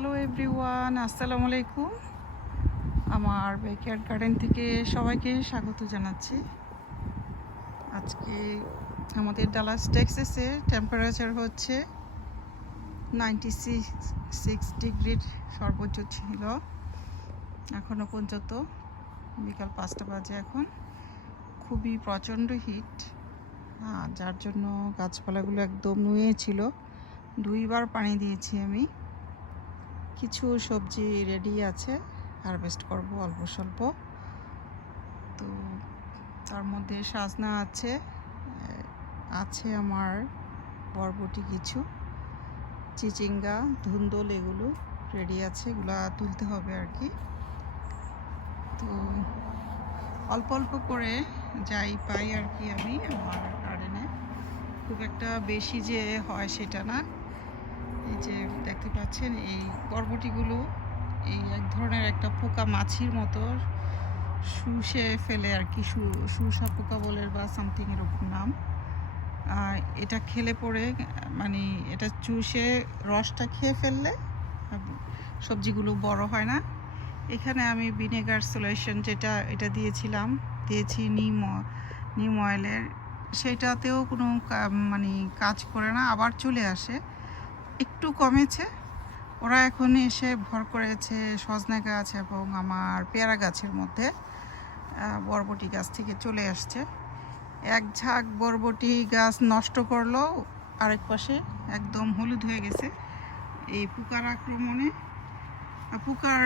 Hello everyone আসসালামু আলাইকুম আমার ব্যাকয়ার্ড গার্ডেন থেকে সবাইকে স্বাগত জানাচ্ছি। আজকে আমাদের ডালাস টেক্সাসে টেম্পারেচার হচ্ছে নাইনটি সিক্স সিক্স ডিগ্রির সর্বোচ্চ ছিল। এখনও পর্যন্ত বিকাল পাঁচটা বাজে এখন। খুবই প্রচণ্ড হিট যার জন্য গাছপালাগুলো একদম নুয়ে ছিল। দুইবার পানি দিয়েছি আমি। কিছু সবজি রেডি আছে। হারভেস্ট করব অল্প স্বল্প। তো তার মধ্যে সাজনা আছে। আছে আমার বরবটি কিছু। চিচিঙ্গা, ধুন্দল এগুলো রেডি আছে। এগুলো তুলতে হবে আর কি। তো অল্প অল্প করে যাই পাই আর কি আমি আমার গার্ডেনে খুব একটা বেশি যে হয় সেটা না। যে দেখতে পাচ্ছেন, এই বরবটিগুলো এই এক ধরনের একটা পোকা মাছির মতো শুষে ফেলে আর কি শুষা পোকা বলে বা সামথিং এরকম নাম। আর এটা খেলে পরে মানে এটা চুষে রসটা খেয়ে ফেললে সবজিগুলো বড় হয় না। এখানে আমি ভিনেগার সলিউশন যেটা, এটা দিয়েছিলাম, দিয়েছি নিম নিম অয়েলের। সেটাতেও কোনো মানে কাজ করে না, আবার চলে আসে। একটু কমেছে। ওরা এখন এসে ভর করেছে, সজনে গাছ এবং আমার পেয়ারা গাছের মধ্যে বরবটি গাছ থেকে চলে আসছে। এক ঝাঁক বরবটি গাছ নষ্ট করল, আরেক পাশে একদম হলুদ হয়ে গেছে। এই পোকার আক্রমণে পোকার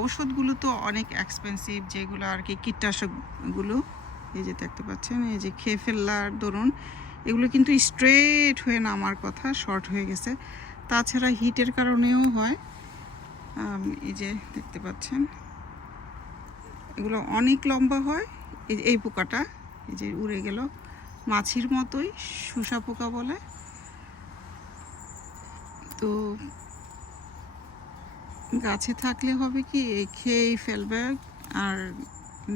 ঔষধগুলো তো অনেক এক্সপেন্সিভ যেগুলো আর কি কীটনাশকগুলো, এই যে দেখতে পাচ্ছেন, এই যে খেয়ে ফেললার দরুন। এগুলো কিন্তু স্ট্রেট হয়ে নামার কথা শর্ট হয়ে গেছে। তাছাড়া হিটের কারণেও হয়। এই যে দেখতে পাচ্ছেন। এগুলো অনেক লম্বা হয়। এই পোকাটা, এই যে উড়ে গেল। মাছির মতোই শুষা পোকা বলে। তো গাছে থাকলে হবে কি খেয়েই ফেলবে, আর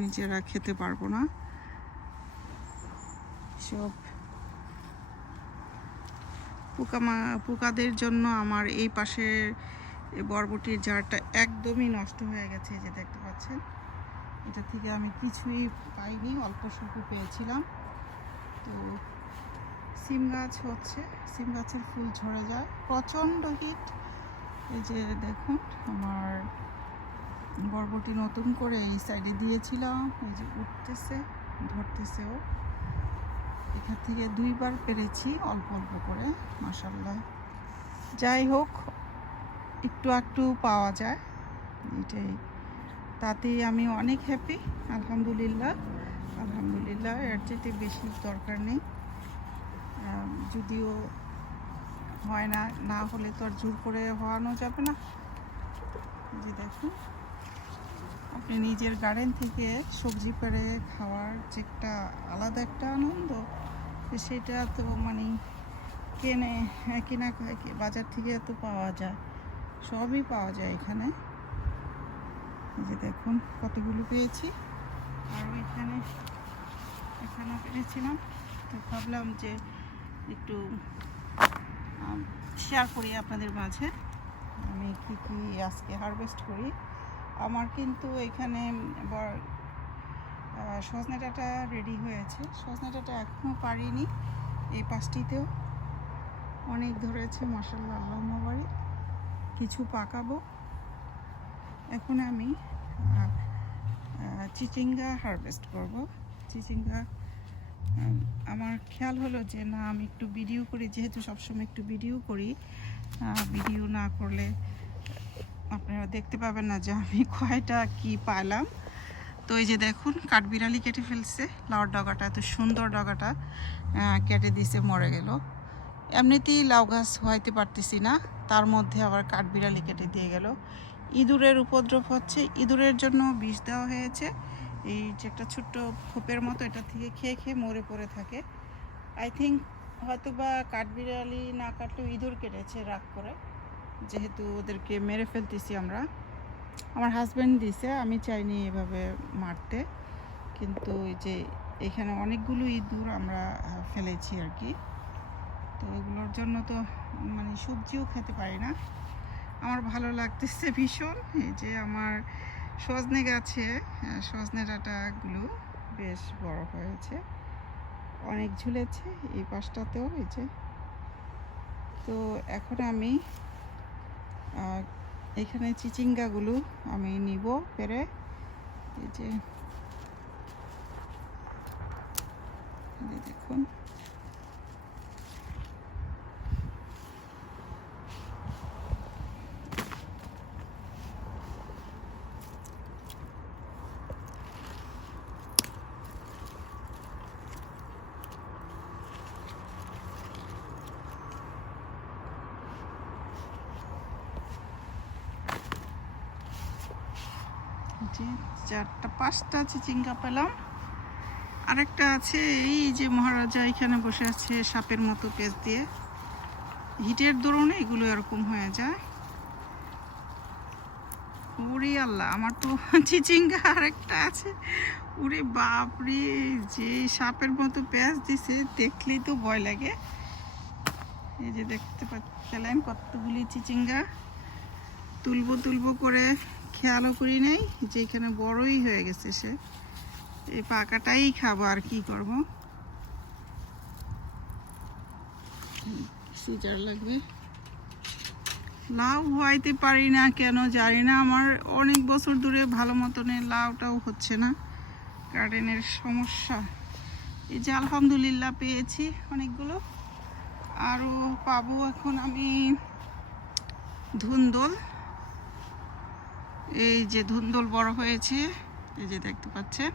নিজেরা খেতে পারব না। সব পোকামা পোকাদের জন্য আমার এই পাশের বরবটির ঝাড়টা একদমই নষ্ট হয়ে গেছে, এই যে দেখতে পাচ্ছেন। এটা থেকে আমি কিছুই পাইনি, অল্প স্বল্প পেয়েছিলাম। তো সিম গাছ হচ্ছে, সিম গাছের ফুল ঝরে যায়। প্রচণ্ড হিট এই যে দেখুন, আমার বরবটি নতুন করে এই সাইডে দিয়েছিলাম। এই যে উঠতেছে ধরতেছেও এখান থেকে দুইবার পেরেছি, অল্প অল্প করে মাসাল্লাহ যাই হোক, একটু একটু পাওয়া যায়। এটাই। তাতেই আমি অনেক হ্যাপি আলহামদুলিল্লাহ। আলহামদুলিল্লাহ, এর চেয়ে বেশি দরকার নেই। যদিও হয় না না হলে তো আর জোর করে হওয়ানো যাবে না। যে দেখুন। আপনি নিজের গার্ডেন থেকে সবজি পেড়ে খাওয়ার যে একটা আলাদা একটা আনন্দ, সেটা তো মানে কেনে, কেনা, বাজার থেকে তো পাওয়া যায়, সবই পাওয়া যায় এখানে। যে দেখুন কতগুলো পেয়েছি। আর এখানে এখানেও পেরেছিলাম। তো ভাবলাম যে একটু শেয়ার করি আপনাদের মাঝে। আমি কি কি আজকে হারভেস্ট করি। আমার কিন্তু এখানে সজনে ডাঁটা রেডি হয়েছে। সজনে ডাঁটা এখনও পারিনি এই পাঁচটিতেও। অনেক ধরেছে মশাল্লা আল্লাহ বাড়ি কিছু পাকাবো। এখন আমি চিচিঙ্গা হারভেস্ট করব। চিচিঙ্গা আমার খেয়াল হলো যে না, আমি একটু ভিডিও করি, যেহেতু সবসময় একটু ভিডিও করি ভিডিও না করলে আপনারা দেখতে পাবেন না যে আমি কয়টা কি পাইলাম তো এই যে দেখুন, কাঠবিড়ালি কেটে ফেলছে। লাউর ডগাটা, এত সুন্দর ডগাটা কেটে দিছে, মরে গেল। এমনিতেই লাউ গাছ হইতে পারতেছি না, তার মধ্যে আবার কাঠবিড়ালি কেটে দিয়ে গেল। ইঁদুরের উপদ্রব হচ্ছে, ইঁদুরের জন্য বিষ দেওয়া হয়েছে। এই যে একটা ছোট্ট খোপের মতো, এটা থেকে খেয়ে খেয়ে মরে পড়ে থাকে। আই থিঙ্ক হয়তো বা কাঠবিড়ালি না কাটলেও ইঁদুর কেটেছে রাগ করে। যেহেতু ওদেরকে মেরে ফেলতেছি আমরা। আমার হাজব্যান্ড দিছে, আমি চাইনি এভাবে মারতে। কিন্তু যে এখানে অনেকগুলো ইঁদুর আমরা ফেলেছি আর কি। তো এগুলোর জন্য তো মানে সবজিও খেতে পারি না। আমার ভালো লাগতেছে ভীষণ। এই যে আমার সজনে গাছে সজনে ডাঁটাগুলো বেশ বড় হয়েছে। অনেক ঝুলেছে এই পাশটাতেও যে। তো এখন আমি আহ, এখানে চিচিঙ্গাগুলো আমি নিব পেরে। এই যে দেখুন। যে চারটা, পাঁচটা চিচিঙ্গা পেলাম। আরেকটা আছে এই যে মহারাজা এখানে বসে আছে সাপের মতো পেজ দিয়ে। হিটের দরুন এগুলো এরকম হয়ে যায়। ওরে আল্লাহ, আমার তো চিচিঙ্গা আরেকটা আছে। ওরে বাপরে, যে সাপের মতো পেঁয়াজ দিছে, দেখলেই তো ভয় লাগে। এই যে দেখতে পাচ্ছিলেন কতগুলি চিচিঙ্গা। তুলবো তুলবো করে খেয়ালও করি নাই যে এখানে বড়ই হয়ে গেছে সে। এই পাকাটাই খাব আর কি করব। সিজার লাগবে। লাউ হওয়াইতে পারি না কেন জানি না। আমার অনেক বছর ধরে ভালো মতনের লাউটাও হচ্ছে না। গার্ডেনের সমস্যা। এই যে আলহামদুলিল্লাহ পেয়েছি অনেকগুলো। আরও পাবো এখন আমি ধুন্দল। এই যে ধুন্দল বড় হয়েছে, এই যে দেখতে পাচ্ছেন,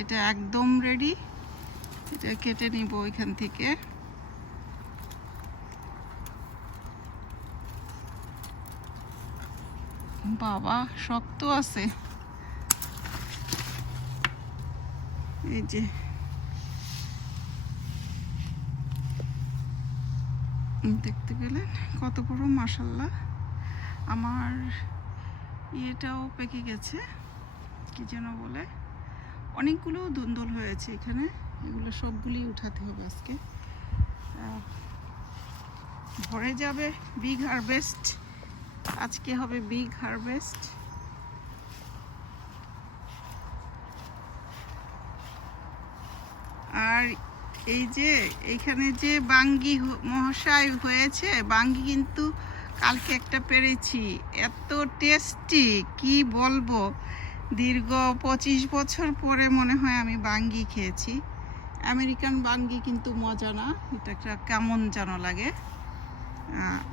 এটা একদম রেডি এটা কেটে নিব ওইখান থেকে। বাবা, শক্ত আছে। এই যে। দেখতে পেলেন কত বড় মাসাল্লাহ আমার ইয়েটাও পেকে গেছে, কি যেন বলে। অনেকগুলো দুন্দল হয়েছে এখানে, এগুলো সবগুলি উঠাতে হবে আজকে। ভরে যাবে বিগ হারভেস্ট আজকে হবে বিগ হারভেস্ট আর এই যে, এখানে যে বাঙ্গি মহাশয় হয়েছে, বাঙ্গি কিন্তু কালকে একটা পেরেছি। এত টেস্টি কি বলব? দীর্ঘ পঁচিশ বছর পরে মনে হয় আমি বাঙ্গি খেয়েছি। আমেরিকান বাঙ্গি কিন্তু মজা না, এটা একটা কেমন যেন লাগে।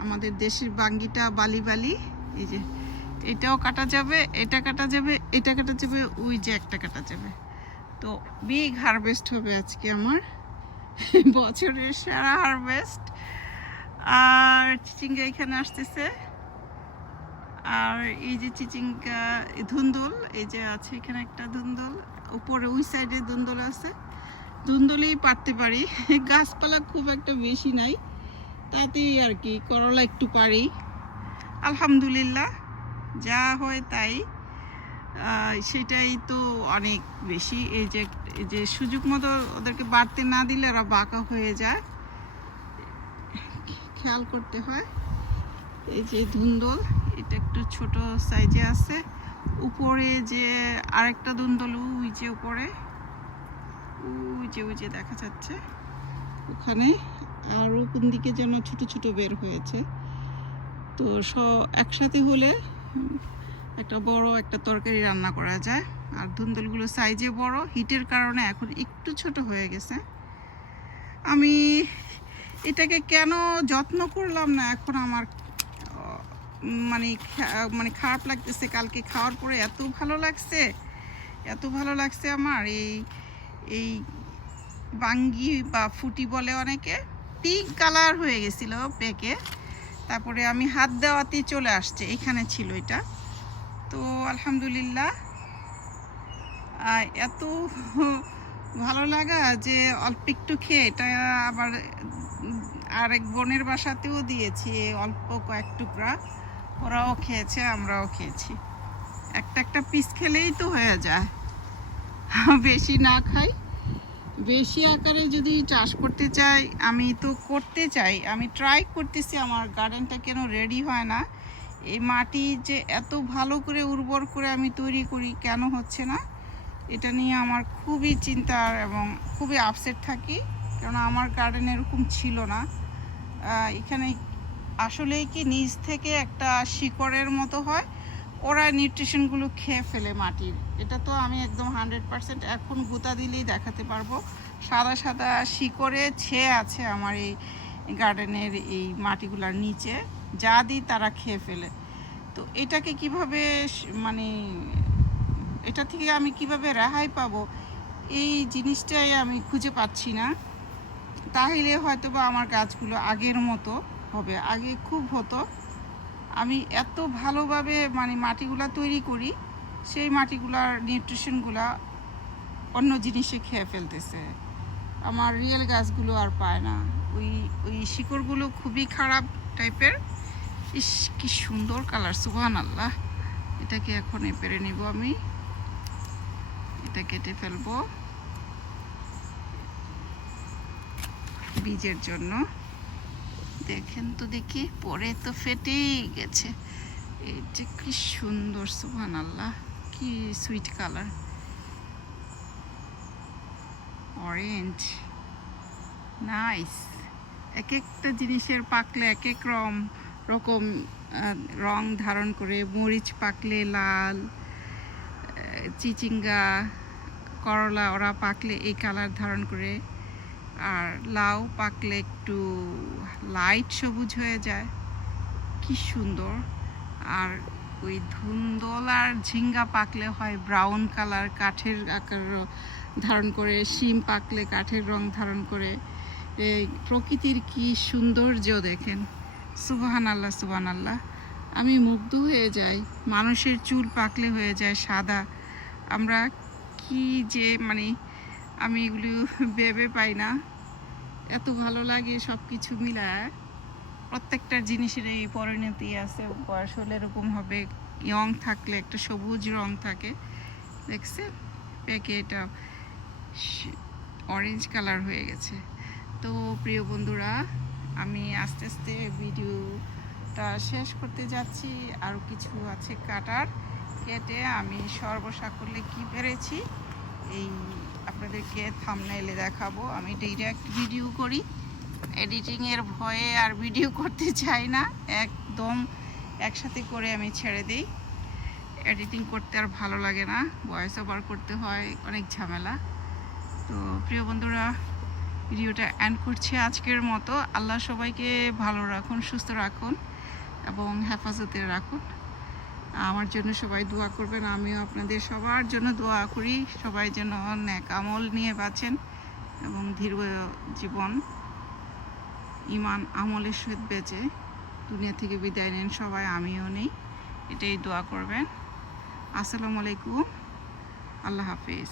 আমাদের দেশের বাঙ্গিটা বালি বালি, এই যে এটাও কাটা যাবে, এটা কাটা যাবে, এটা কাটা যাবে, ওই যে একটা কাটা যাবে। তো বিগ হারভেস্ট হবে আজকে আমার। বছরের সেরা হারভেস্ট আর চিচিঙ্গা এখানে আসতেছে। আর এই যে চিচিঙ্গা ধুন্দুল, এই যে আছে এখানে একটা ধুন্দুল। উপরে ওই সাইডে ধুন্দুল আছে। ধুন্দুলই পারতে পারি। গাছপালা খুব একটা বেশি নাই। তাতেই আর কি, করলা একটু পারি। আলহামদুলিল্লাহ, যা হয় তাই। সেটাই তো অনেক বেশি। এই যে এই যে সুযোগ মতো ওদেরকে বাড়তে না দিলে ওরা বাঁকা হয়ে যায়। খেয়াল করতে হয়। এই যে ধুন্দল এটা একটু ছোট সাইজে আছে। উপরে যে আরেকটা ধুন্দল ওই যে উপরে, ওই যে ওই যে দেখা যাচ্ছে ওখানে। আরও কোন দিকে যেন ছোট ছোট বের হয়েছে। তো স, একসাথে হলে একটা বড় একটা তরকারি রান্না করা যায়। আর ধুন্দলগুলো সাইজে বড়, হিটের কারণে এখন একটু ছোট হয়ে গেছে। আমি এটাকে কেন যত্ন করলাম না? এখন আমার মানে মানে খারাপ লাগতেছে। কালকে খাওয়ার পরে এত ভালো লাগছে, এত ভালো লাগছে আমার। এই এই বাঙ্গি বা ফুটি বলে অনেকে পিঙ্ক কালার হয়ে গেছিল পেকে। তারপরে আমি হাত দেওয়াতেই চলে আসছে, এখানে ছিল এটা। তো আলহামদুলিল্লাহ এত ভালো লাগা যে অল্প একটু খেয়ে, এটা আবার আরেক বোনের বাসাতেও দিয়েছি অল্প কয়েক টুকরা। ওরাও খেয়েছে, আমরাও খেয়েছি। একটা একটা পিস খেলেই তো হয়ে যায়। বেশি না খাই। বেশি আকারে যদি চাষ করতে চাই, আমি তো করতে চাই। আমি ট্রাই করতেছি, আমার গার্ডেনটা কেন রেডি হয় না? এই মাটি যে এত ভালো করে উর্বর করে আমি তৈরি করি, কেন হচ্ছে না? এটা নিয়ে আমার খুবই চিন্তা এবং খুবই আপসেট থাকি কারণ আমার গার্ডেন এরকম ছিল না। এখানে আসলেই কি নিচ থেকে একটা শিকড়ের মতো হয়, ওরা নিউট্রিশনগুলো খেয়ে ফেলে মাটির। এটা তো আমি একদম হান্ড্রেড পার্সেন্ট এখন গুঁতা দিলেই দেখাতে পারব। সাদা সাদা শিকড়ে ছেয়ে আছে আমার এই গার্ডেনের এই মাটিগুলোর নিচে, যা দিই তারা খেয়ে ফেলে। তো এটাকে কীভাবে মানে এটা থেকে আমি কীভাবে রেহাই পাবো? এই জিনিসটাই আমি খুঁজে পাচ্ছি না। তাহলে হয়তো বা আমার গাছগুলো আগের মতো হবে। আগে খুব হতো। আমি এত ভালোভাবে মানে মাটিগুলা তৈরি করি, সেই মাটিগুলার নিউট্রিশনগুলা অন্য জিনিসে খেয়ে ফেলতেছে। আমার রিয়েল গাছগুলো আর পায় না। ওই ওই শিকড়গুলো খুবই খারাপ টাইপের। ইস, কি সুন্দর কালার সুবহান আল্লাহ এটাকে এখন পেরে নিব আমি। এটা কেটে ফেলব। বীজের জন্য। দেখেন তো দেখি, পরে তো ফেটেই গেছে। যে কি সুন্দর সুবহান আল্লাহ কি সুইট কালার অরেঞ্জ নাইস এক একটা জিনিসের পাকলে এক এক রকম রকম রং ধারণ করে। মরিচ পাকলে লাল চিচিঙ্গা। করলা, ওরা পাকলে এই কালার ধারণ করে। আর লাউ পাকলে একটু লাইট সবুজ হয়ে যায়। কি সুন্দর। আর ওই ধুন্দল আর ঝিঙ্গা পাকলে হয় ব্রাউন কালার কাঠের আকার ধারণ করে, শিম পাকলে কাঠের রং ধারণ করে। এই প্রকৃতির কি সৌন্দর্য দেখেন। সুবাহান আল্লাহ সুবাহান আল্লাহ আমি মুগ্ধ হয়ে যাই। মানুষের চুল পাকলে হয়ে যায় সাদা। আমরা কি যে মানে আমি এগুলো ভেবে পাই না। এত ভালো লাগে সব কিছু মিলায়। প্রত্যেকটা জিনিসের এই পরিণতি আছে। বয়স হলে এরকম হবে ইয়ং থাকলে একটা সবুজ রং থাকে। দেখছেন পেকে এটা অরেঞ্জ কালার হয়ে গেছে। তো প্রিয় বন্ধুরা, আমি আস্তে আস্তে ভিডিওটা শেষ করতে যাচ্ছি। আরও কিছু আছে কাটার। কেটে আমি সর্বসাকল্যে কি পেরেছি এই আপনাদেরকে থামনাইলে দেখাবো। আমি ডিরেক্ট ভিডিও করি। এডিটিংয়ের ভয়ে আর ভিডিও করতে চাই না। একদম একসাথে করে আমি ছেড়ে দিই। এডিটিং করতে আর ভালো লাগে না। ভয়েস ওভার করতে হয়, অনেক ঝামেলা। তো প্রিয় বন্ধুরা ভিডিওটা এন্ড করছি আজকের মতো। আল্লাহ সবাইকে ভালো রাখুন, সুস্থ রাখুন এবং হেফাজতে রাখুন। আমার জন্য সবাই দোয়া করবেন, আমিও আপনাদের সবার জন্য দোয়া করি, সবাই যেন ন্যাক আমল নিয়ে বাঁচেন এবং দীর্ঘ জীবন ইমান আমলের সহিত বেঁচে দুনিয়া থেকে বিদায় নেন সবাই, আমিও নেই, এটাই দোয়া করবেন। আসসালামু আলাইকুম, আল্লাহ হাফিজ।